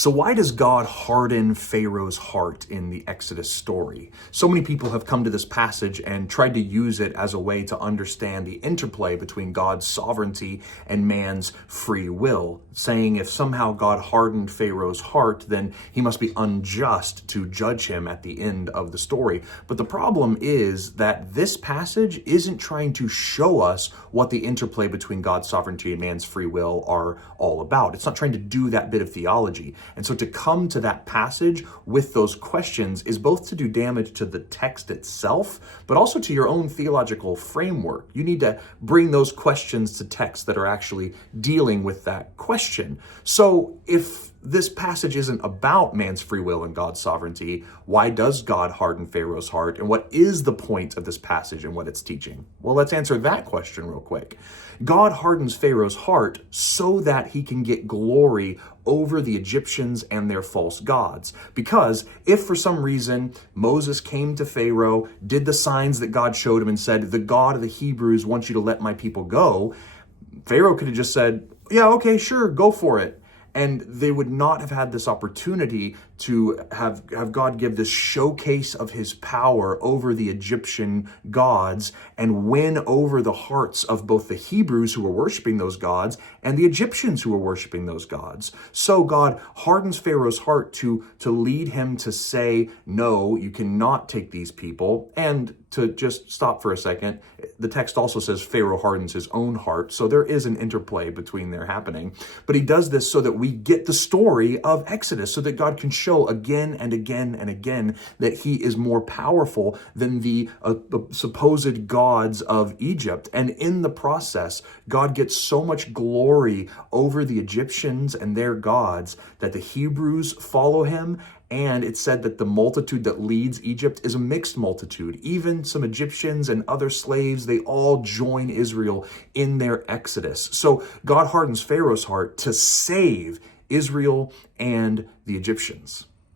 So why does God harden Pharaoh's heart in the Exodus story? So many people have come to this passage and tried to use it as a way to understand the interplay between God's sovereignty and man's free will, saying if somehow God hardened Pharaoh's heart, then he must be unjust to judge him at the end of the story. But the problem is that this passage isn't trying to show us what the interplay between God's sovereignty and man's free will are all about. It's not trying to do that bit of theology. And so to come to that passage with those questions is both to do damage to the text itself, but also to your own theological framework. You need to bring those questions to texts that are actually dealing with that question. So if this passage isn't about man's free will and God's sovereignty, why does God harden Pharaoh's heart? And what is the point of this passage and what it's teaching? Well, let's answer that question real quick. God hardens Pharaoh's heart so that he can get glory over the Egyptians and their false gods. Because if for some reason Moses came to Pharaoh, did the signs that God showed him and said, "The God of the Hebrews wants you to let my people go," Pharaoh could have just said, "Yeah, okay, sure, go for it." And they would not have had this opportunity to have God give this showcase of his power over the Egyptian gods and win over the hearts of both the Hebrews who were worshiping those gods and the Egyptians who were worshiping those gods. So God hardens Pharaoh's heart to lead him to say, no, you cannot take these people. And to just stop for a second, the text also says Pharaoh hardens his own heart. So there is an interplay between there happening. But he does this so that we get the story of Exodus, so that God can show again and again and again that he is more powerful than the supposed gods of Egypt. And in the process, God gets so much glory over the Egyptians and their gods that the Hebrews follow him. And it's said that the multitude that leads Egypt is a mixed multitude. Even some Egyptians and other slaves, they all join Israel in their exodus. So God hardens Pharaoh's heart to save Israel and the Egyptians.